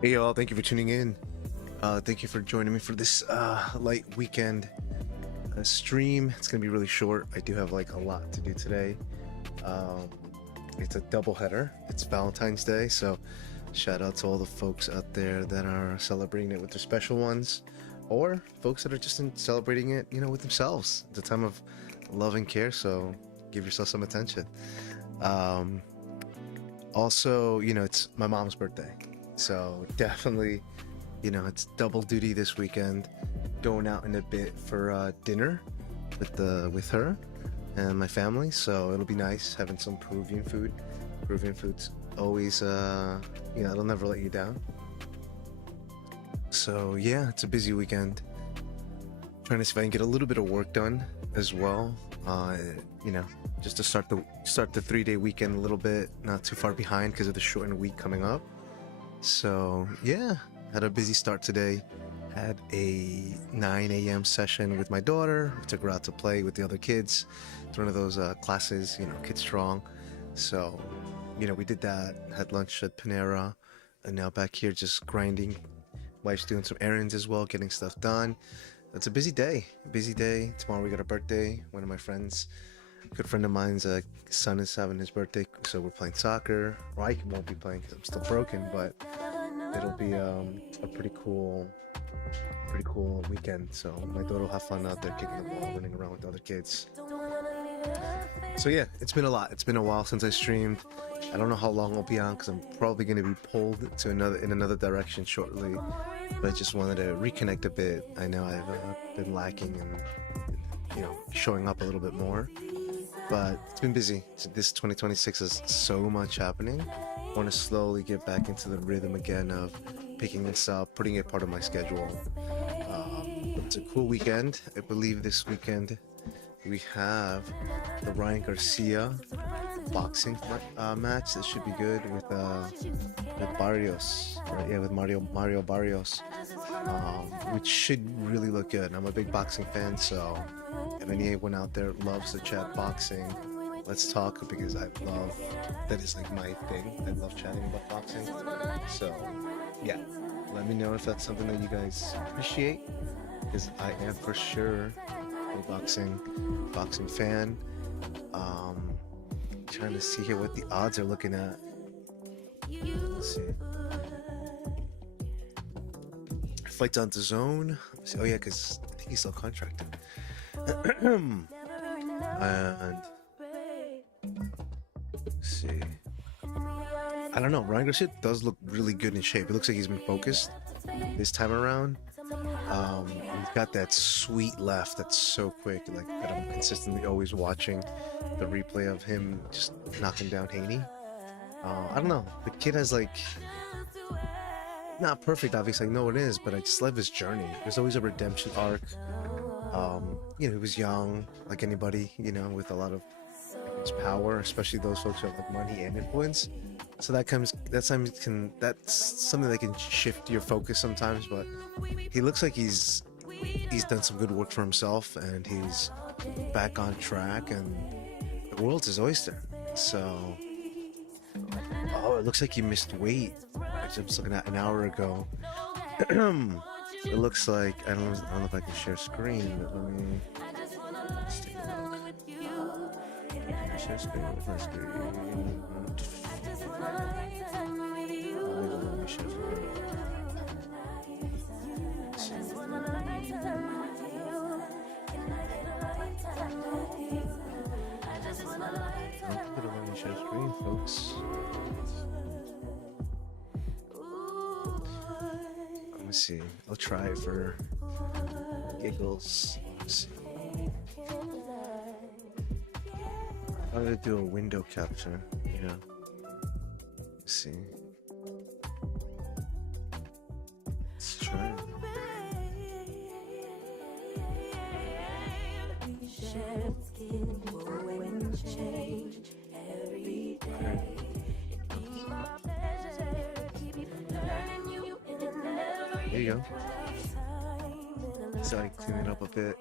Hey y'all, thank you for tuning in. Thank you for joining me for this light weekend stream. It's gonna be really short. I do have like a lot to do today. Um, it's a double header. It's Valentine's Day, so shout out to all the folks out there that are celebrating it with their special ones, or folks that are just celebrating it, with themselves. It's a time of love and care, so give yourself some attention. Um, Also, it's my mom's birthday. So definitely, it's double duty this weekend. Going out in a bit for dinner with her and my family. So it'll be nice having some Peruvian food. Peruvian food's always, it'll never let you down. So yeah, it's a busy weekend. Trying to see if I can get a little bit of work done as well. Just to start the 3-day weekend a little bit, not too far behind because of the shortened week coming up. So yeah, had a busy start today. Had a 9 a.m. session with my daughter. We took her out to play with the other kids. It's one of those classes, Kids Strong. So, we did that. Had lunch at Panera, and now back here just grinding. Wife's doing some errands as well, getting stuff done. It's a busy day. Busy day. Tomorrow we got a birthday. One of my friends, good friend of mine's son is having his birthday, so we're playing soccer. Well, I won't be playing because I'm still broken, but it'll be a pretty cool weekend. So my daughter will have fun out there kicking the ball, running around with the other kids. So yeah, it's been a lot. It's been a while since I streamed. I don't know how long I'll be on because I'm probably going to be pulled to another direction shortly. But I just wanted to reconnect a bit. I know I've been lacking and showing up a little bit more. But it's been busy. This 2026 is so much happening. I want to slowly get back into the rhythm again of picking this up, putting it part of my schedule. It's a cool weekend. I believe this weekend we have the Ryan Garcia boxing match. That should be good with Barrios, right? Yeah, with Mario Barrios, which should really look good. I'm a big boxing fan, so if anyone out there loves to chat boxing, let's talk, because that is like my thing. I love chatting about boxing. So yeah, let me know if that's something that you guys appreciate, because I am for sure a boxing fan. Trying to see here what the odds are looking at. Let's see. Fights on the zone. Oh yeah, because I think he's still contracted. And let's see. I don't know. Ryan Garcia does look really good in shape. It looks like he's been focused this time around. He's got that sweet left that's so quick, like that I'm consistently always watching the replay of him just knocking down Haney. I don't know. The kid has not perfect, obviously, I know it is, but I just love his journey. There's always a redemption arc. He was young, like anybody, with a lot of power, especially those folks who have like money and influence. So that's something that can shift your focus sometimes, but he looks like he's done some good work for himself, and he's back on track, and the world's his oyster. So, it looks like he missed weight. I was just looking at an hour ago. It looks like, I don't know if I can share screen, but let me just take a look. Can I share screen? Where's my screen? Let me share screen. Let me share screen, folks. Let me see. I'll try it for giggles. Let's see. I'm gonna do a window capture. Let's see. Let's try it. There you go. So I clean it up a bit.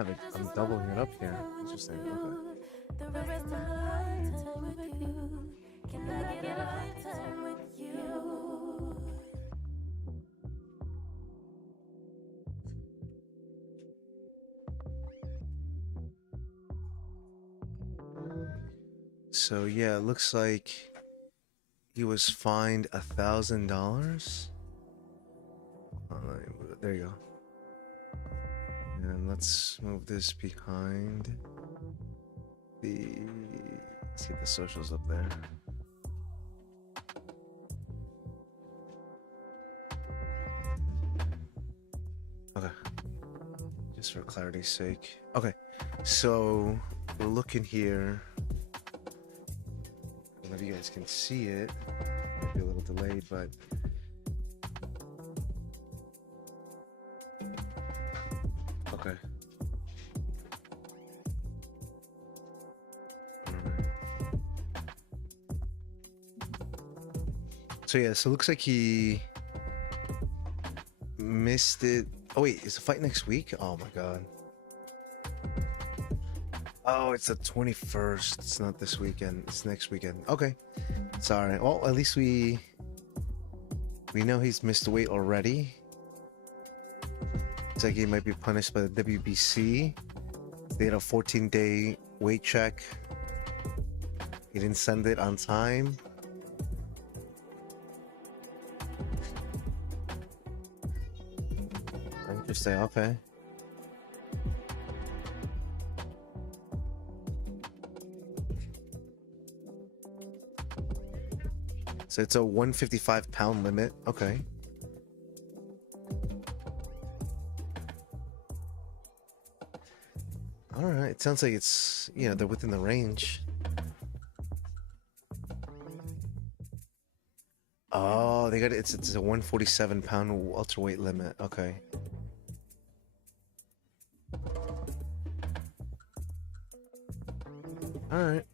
have it. I'm doubling it up here. Interesting. Okay. The rest of my lifetime with you. Can I get a lifetime with you? So yeah, it looks like he was fined $1,000. There you go. And let's move this behind the. Let's get the socials up there. Okay. Just for clarity's sake. Okay. So we're looking here. I don't know if you guys can see it. Might be a little delayed, but. Okay. So yeah, so it looks like he missed it. Oh wait, is the fight next week? Oh my god. Oh, it's the 21st. It's not this weekend. It's next weekend. Okay. Sorry. Well, at least we know he's missed weight already. Looks like he might be punished by the WBC. They had a 14-day weight check. He didn't send it on time. Interesting. Okay. So it's a 155-pound limit. Okay. All right. It sounds like it's, you know, they're within the range. Oh, they got it. It's a 147-pound welterweight limit. Okay. All right.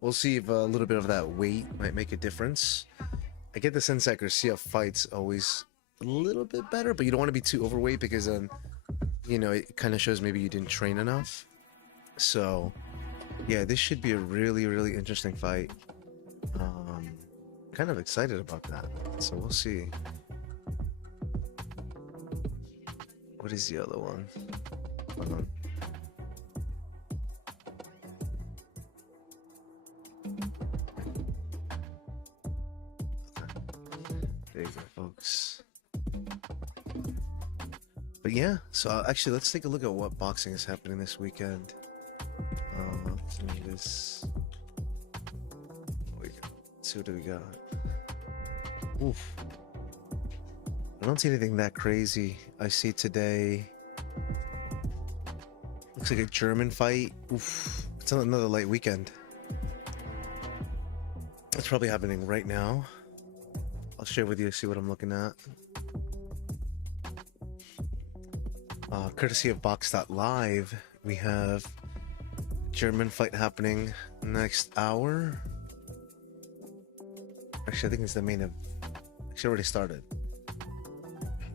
We'll see if a little bit of that weight might make a difference. I get the sense that Garcia fights always a little bit better, but you don't want to be too overweight because then, you know, it kind of shows maybe you didn't train enough. So, yeah, this should be a really, really interesting fight. Kind of excited about that. So we'll see. What is the other one? Hold on. There you go, folks. But yeah, so actually, let's take a look at what boxing is happening this weekend. Let's do this. Let's see what do we got. Oof. I don't see anything that crazy. I see today. Looks like a German fight. Oof. It's another light weekend. It's probably happening right now. I'll share with you, see what I'm looking at. Courtesy of Box.live, we have German fight happening next hour. Actually, I think it's the main event. Actually, already started.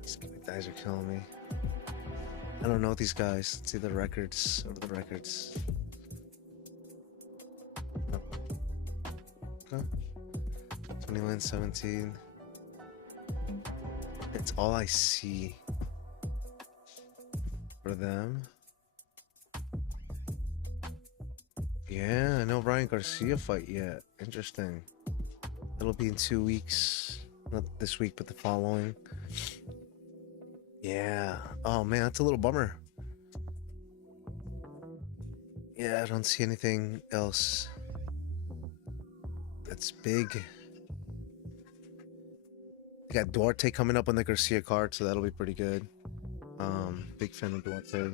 These guys are killing me. I don't know these guys. Let's see the records. What are the records? Okay. 21-17. It's all I see for them. Yeah, no Ryan Garcia fight yet. Interesting. It'll be in 2 weeks. Not this week, but the following. Yeah. Oh man, that's a little bummer. Yeah, I don't see anything else that's big. I got Duarte coming up on the Garcia card, so that'll be pretty good. Big fan of Duarte.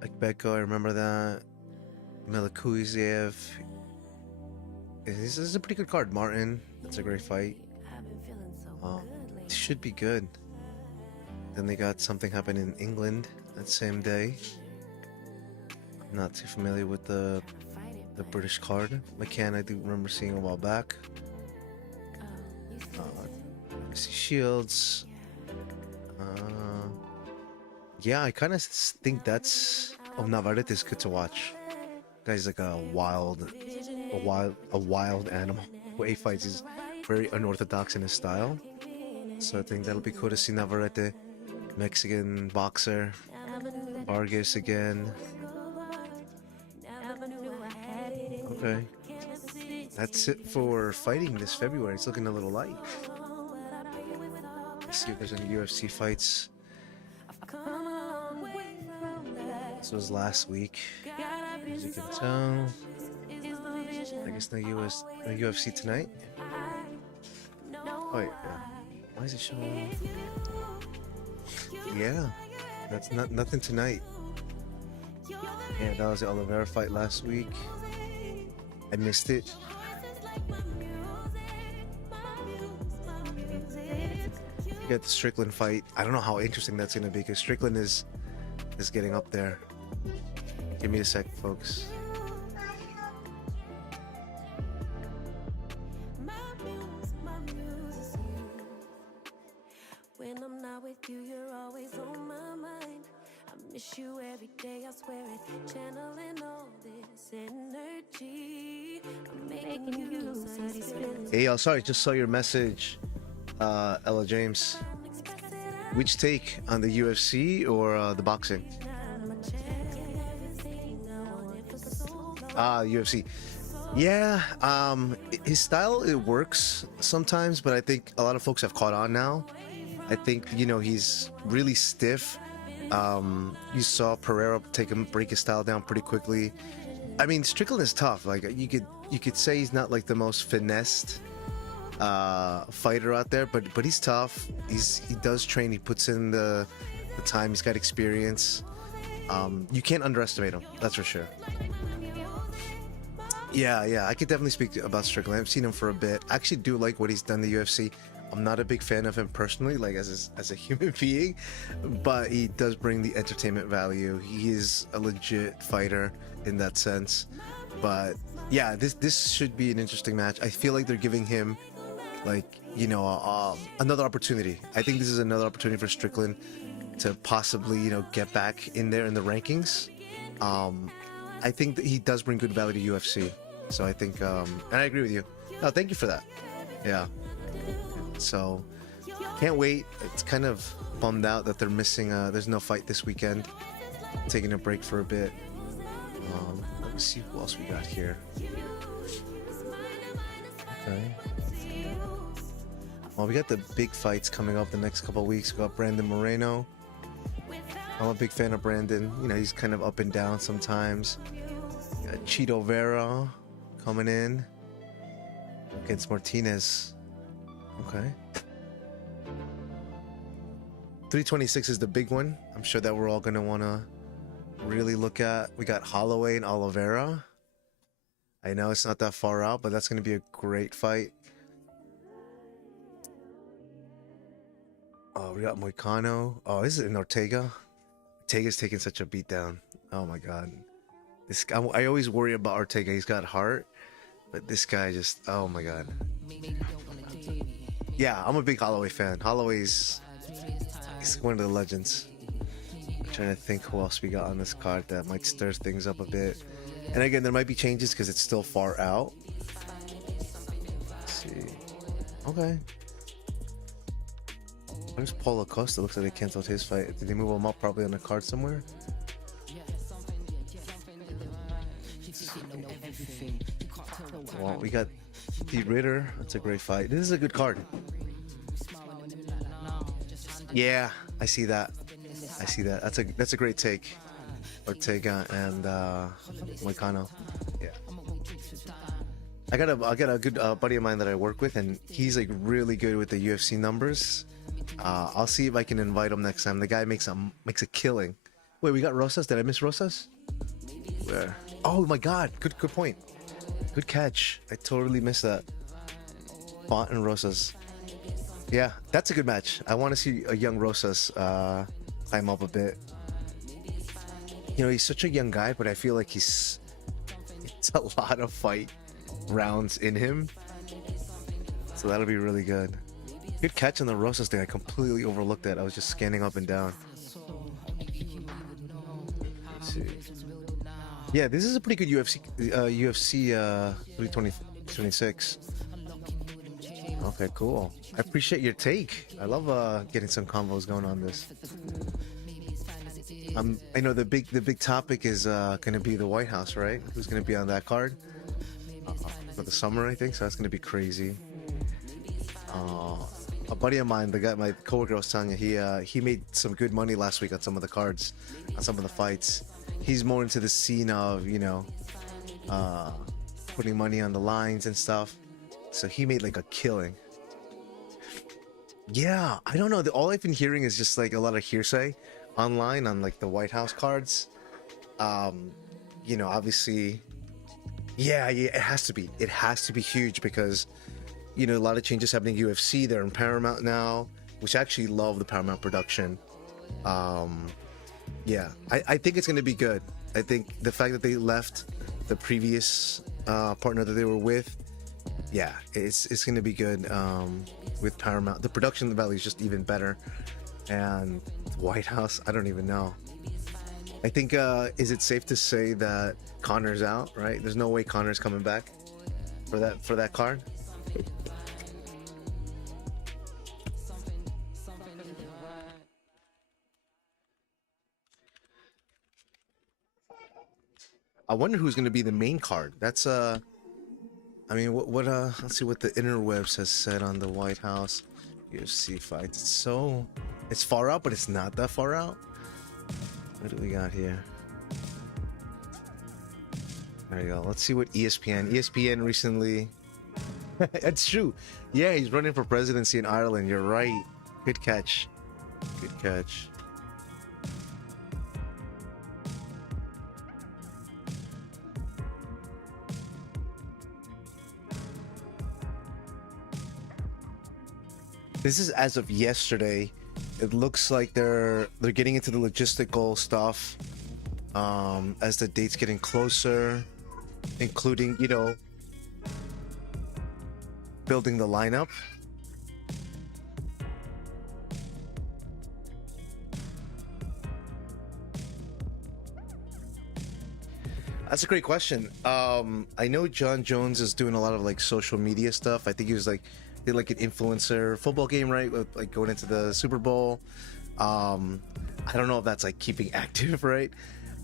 Ekbeko, I remember that. Melikuiziev. This is a pretty good card. Martin, that's a great fight. It should be good. Then they got something happen in England that same day. I'm not too familiar with the British card. McCann, I do remember seeing a while back. I see Shields. Yeah, I kind of think that's Navarrete is good to watch. Guy's like a wild animal. The way he fights, he's very unorthodox in his style. So I think that'll be cool to see Navarrete, Mexican boxer, Vargas again. Okay, that's it for fighting this February. It's looking a little light. Let's see if there's any UFC fights. This was last week, as you can tell. I guess no UFC tonight. Oh yeah. Why is it showing? Yeah, that's nothing tonight. Yeah, that was the Oliveira fight last week. I missed it. You got the Strickland fight. I don't know how interesting that's gonna be because Strickland is getting up there. Give me a sec, folks. When I'm not with you, you're always on my mind. I miss you every day, I swear it. Channeling all this energy. I'm making you so Hey, sorry, just saw your message, Ella James. Which take on the UFC or the boxing? UFC. Yeah, his style, it works sometimes, but I think a lot of folks have caught on now. I think, you know, he's really stiff. You saw Pereira break his style down pretty quickly. I mean, Strickland is tough. Like you could say he's not like the most finessed fighter out there, but he's tough. He does train. He puts in the time. He's got experience. You can't underestimate him. That's for sure. Yeah, I could definitely speak about Strickland. I've seen him for a bit. I actually do like what he's done in the UFC. I'm not a big fan of him personally, like as a human being, but he does bring the entertainment value. He is a legit fighter in that sense. But yeah, this should be an interesting match. I feel like they're giving him, like, you know, another opportunity. I think this is another opportunity for Strickland to possibly, you know, get back in there in the rankings. I think that he does bring good value to UFC. So I think, and I agree with you. No, thank you for that. Yeah. So can't wait. It's kind of bummed out that they're missing. There's no fight this weekend. Taking a break for a bit. Let me see who else we got here. Okay. Well, we got the big fights coming up the next couple of weeks. We got Brandon Moreno. I'm a big fan of Brandon. You know, he's kind of up and down sometimes. Got Chito Vera coming in against Martinez. Okay. 326 is the big one. I'm sure that we're all going to want to really look at. We got Holloway and Oliveira. I know it's not that far out, but that's going to be a great fight. Oh, we got Moicano. Oh, is it in Ortega? Ortega's taking such a beat down. Oh my God. This guy, I always worry about Ortega. He's got heart, but this guy just, oh my God. Yeah, I'm a big Holloway fan. He's one of the legends. I'm trying to think who else we got on this card that might stir things up a bit. And again, there might be changes because it's still far out. Let's see. Okay. Where's Paulo Costa? Looks like they canceled his fight. Did they move him up probably on the card somewhere? Well, we got Pete Ritter. That's a great fight. This is a good card. Yeah, I see that. That's a great take. Ortega and Moicano. Yeah. I got a good buddy of mine that I work with, and he's like really good with the UFC numbers. I'll see if I can invite him next time. The guy makes a killing. Wait, we got Rosas. Did I miss Rosas? Where? Oh my God! Good point. Good catch. I totally missed that. Font and Rosas. Yeah, that's a good match. I want to see a young Rosas climb up a bit. You know, he's such a young guy, but I feel like it's a lot of fight rounds in him. So that'll be really good. Good catch on the Rosas thing. I completely overlooked that. I was just scanning up and down. see. Yeah, this is a pretty good UFC 326. Okay, cool. I appreciate your take. I love getting some combos going on this. I know the big topic is gonna be the White House, right? Who's gonna be on that card for the summer? I think so. That's gonna be crazy. A buddy of mine, my coworker, was telling you, he made some good money last week on some of the cards, on some of the fights. He's more into the scene of, you know, putting money on the lines and stuff. So he made like a killing. Yeah, I don't know. All I've been hearing is just like a lot of hearsay online on like the White House cards. You know, obviously, yeah, it has to be. It has to be huge because, you know, a lot of changes happening in UFC. They're in Paramount now, which I actually love the Paramount production. Yeah, I think it's going to be good. I think the fact that they left the previous partner that they were with, yeah, it's going to be good with Paramount. The production value is just even better. And the White House, I don't even know. I think, is it safe to say that Connor's out, right? There's no way Connor's coming back for that card. I wonder who's going to be the main card. That's I mean, what let's see what the interwebs has said on the White House UFC fights. It's far out, but it's not that far out. What do we got here? There you go. Let's see what ESPN recently. That's true. Yeah, he's running for presidency in Ireland. You're right. Good catch. Good catch. This is as of yesterday. It looks like they're getting into the logistical stuff as the date's getting closer, including, you know, building the lineup. That's a great question. I know John Jones is doing a lot of like social media stuff. I think he was like did like an influencer football game, right? With, like going into the Super Bowl. I don't know if that's like keeping active, right?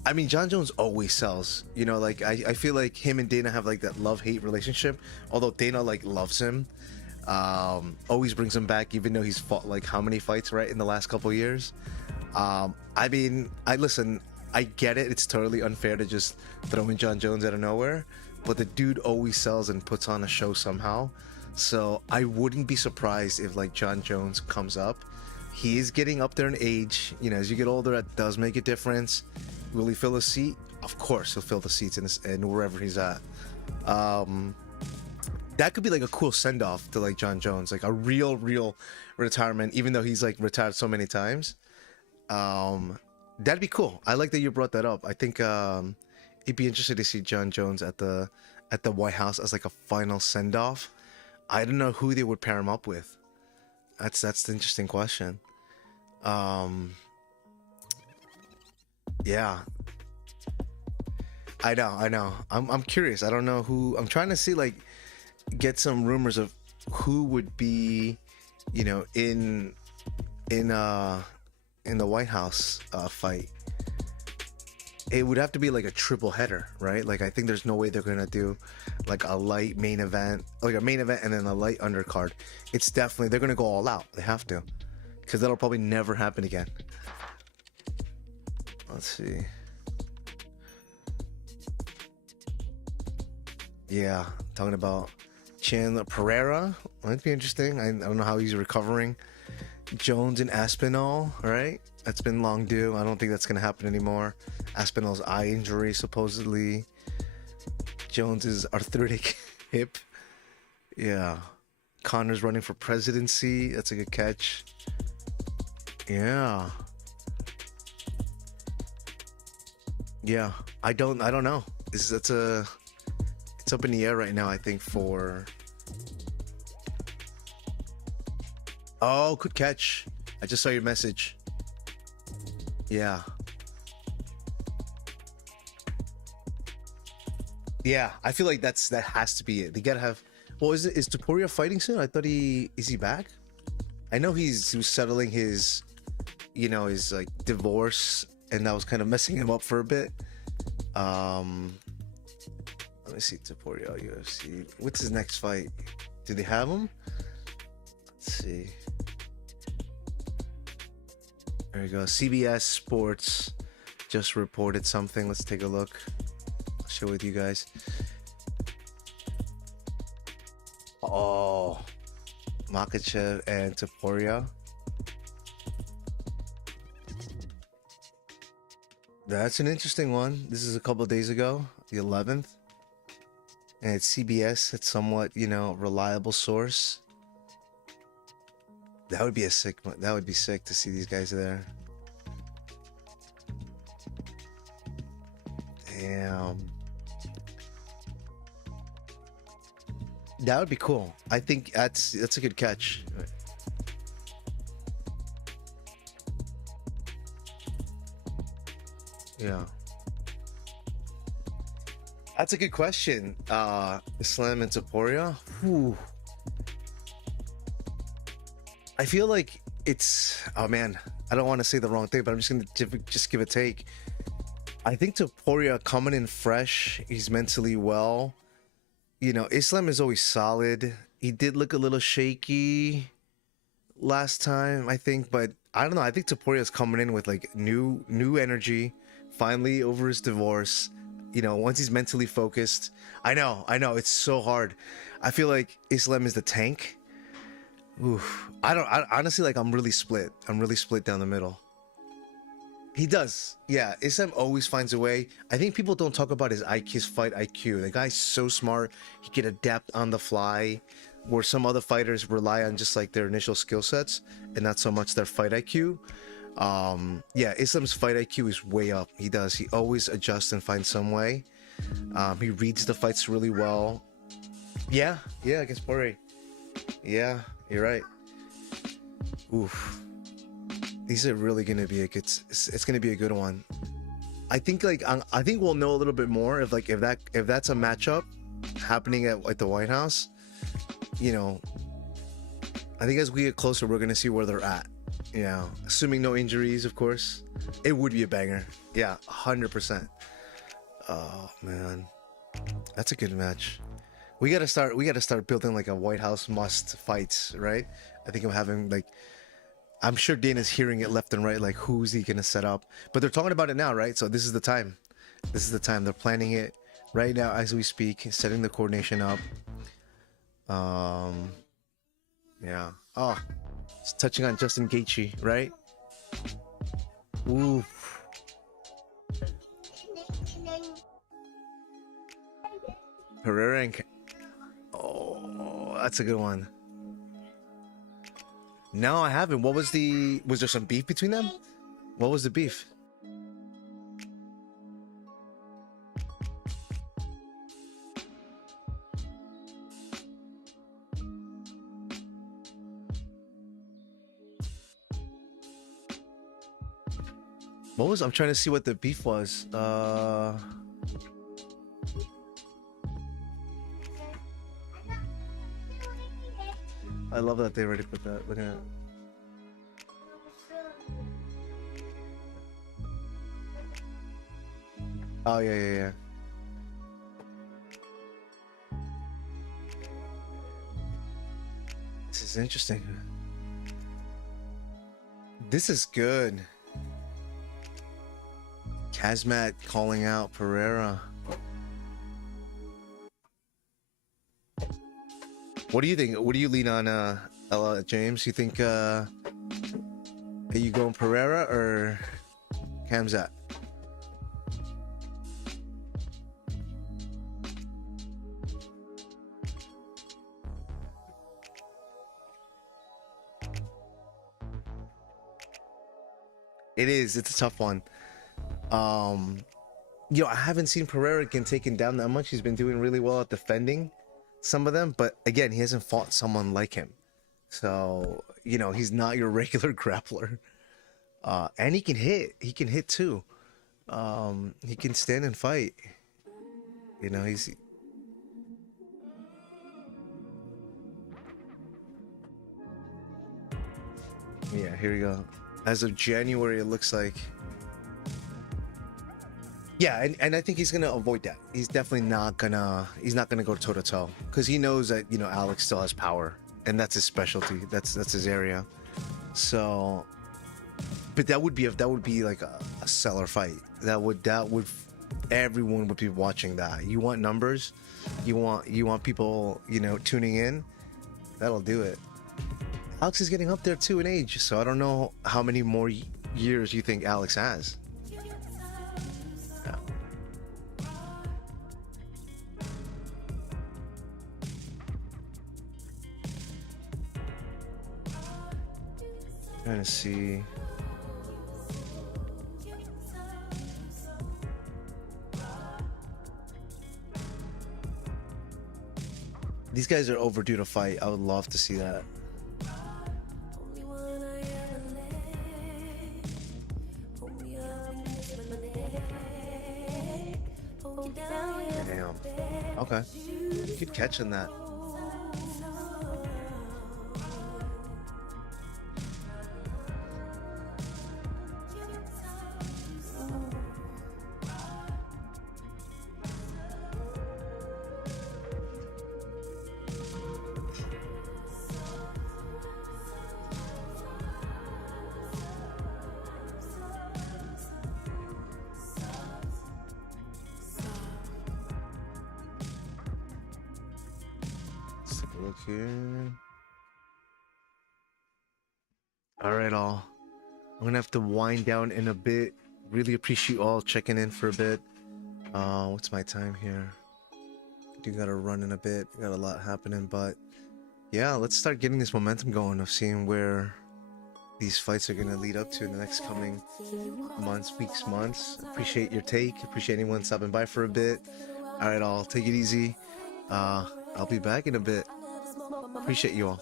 I mean, John Jones always sells. You know, like I feel like him and Dana have like that love-hate relationship. Although Dana like loves him, always brings him back, even though he's fought like how many fights, right, in the last couple years. I mean, listen. I get it. It's totally unfair to just throw in John Jones out of nowhere, but the dude always sells and puts on a show somehow. So I wouldn't be surprised if like John Jones comes up. He is getting up there in age. You know, as you get older, that does make a difference. Will he fill a seat? Of course, he'll fill the seats in wherever he's at. That could be like a cool send off to like John Jones, like a real retirement, even though he's like retired so many times. That'd be cool. I like that you brought that up. I think it'd be interesting to see John Jones at the White House as like a final send off. I don't know who they would pair him up with. That's the interesting question. Yeah. I know. I'm curious. I don't know who. I'm trying to see, like, get some rumors of who would be, you know, in the White House fight. It would have to be like a triple header, right? Like, I think there's no way they're gonna do like a light main event, like a main event and then a light undercard. It's definitely, they're gonna go all out. They have to, because that'll probably never happen again. Let's see. Yeah, talking about Chandler Pereira. Might be interesting. I don't know how he's recovering. Jones and Aspinall, right? That's been long due. I don't think that's gonna happen anymore. Aspinall's eye injury, supposedly. Jones's arthritic hip. Yeah. Connor's running for presidency. That's a good catch. Yeah. Yeah. I don't know. It's up in the air right now, I think, for. Oh, good catch. I just saw your message. Yeah. Yeah, I feel like that has to be it. They gotta have. Well, is Topuria fighting soon? I thought is he back? I know he was settling his, his like divorce, and that was kind of messing him up for a bit. Let me see, Topuria UFC. What's his next fight? Do they have him? Let's see. There you go. CBS Sports just reported something. Let's take a look. I'll share with you guys. Oh, Makhachev and Topuria. That's an interesting one. This is a couple of days ago, the 11th. And it's CBS. It's somewhat, reliable source. That would be a sick one. That would be sick to see these guys there. Damn. That would be cool. I think that's a good catch. Yeah. That's a good question. Islam and Topuria. Whew. I feel like it's, oh man, I don't want to say the wrong thing, but I'm just going to just give a take. I think Topuria coming in fresh, he's mentally well. Islam is always solid. He did look a little shaky last time, I think, but I don't know. I think Topuria's coming in with like new energy, finally over his divorce. Once he's mentally focused. I know, it's so hard. I feel like Islam is the tank. Oof. I honestly, like, I'm really split down the middle. He does. Yeah, Islam always finds a way. I think people don't talk about his IQ, his fight IQ. The guy's so smart. He can adapt on the fly, where some other fighters rely on just like their initial skill sets and not so much their fight IQ. Yeah, Islam's fight IQ is way up. He does. He always adjusts and finds some way. He reads the fights really well. Yeah, against Poirier. Yeah, you're right. Oof. These are really gonna be it's gonna be a good one. I think I think we'll know a little bit more if that's a matchup happening at the White House. I think as we get closer, we're gonna see where they're at. Assuming no injuries, of course. It would be a banger. Yeah, 100%. Oh man, that's a good match. We gotta start building like a White House must fights, right? I think I'm sure Dana's hearing it left and right, like who's he gonna set up? But they're talking about it now, right? So this is the time. They're planning it right now as we speak, setting the coordination up. Yeah. Oh, it's touching on Justin Gaethje, right? Ooh. Herrera and oh, that's a good one. No, I haven't. Was there some beef between them? What was the beef? I'm trying to see what the beef was. I love that they already put that. Look at it. Oh yeah. This is interesting. This is good. Kazmat calling out Pereira. What do you think? What do you lean on, Ella, James? You think are you going Pereira or Khamzat? It's a tough one. I haven't seen Pereira get taken down that much. He's been doing really well at defending some of them, but again, he hasn't fought someone like him. So, he's not your regular grappler. And he can hit too. He can stand and fight. You know, he's yeah, here we go. As of January, it looks like. Yeah, and I think he's gonna avoid that. He's definitely not gonna. He's not gonna go toe to toe because he knows that, you know, Alex still has power, and that's his specialty. That's his area. So, but that would be like a seller fight. That would everyone would be watching that. You want numbers, you want people, you know, tuning in. That'll do it. Alex is getting up there too in age, so I don't know how many more years you think Alex has. Yeah. Trying to see. These guys are overdue to fight. I would love to see that. Damn. Okay. Good catch on that. Let's take a look here. All right, all. I'm gonna have to wind down in a bit. Really appreciate you all checking in for a bit. What's my time here? Do gotta run in a bit. Got a lot happening, but yeah, let's start getting this momentum going of seeing where these fights are gonna lead up to in the next coming months, weeks, months. Appreciate your take. Appreciate anyone stopping by for a bit. All right, all. Take it easy. I'll be back in a bit. Appreciate you all.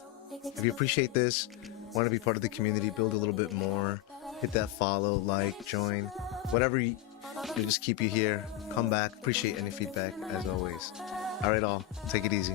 If you appreciate this, want to be part of the community, build a little bit more, hit that follow, like, join, whatever you just keep you here. Come back. Appreciate any feedback as always. All right, all. Take it easy.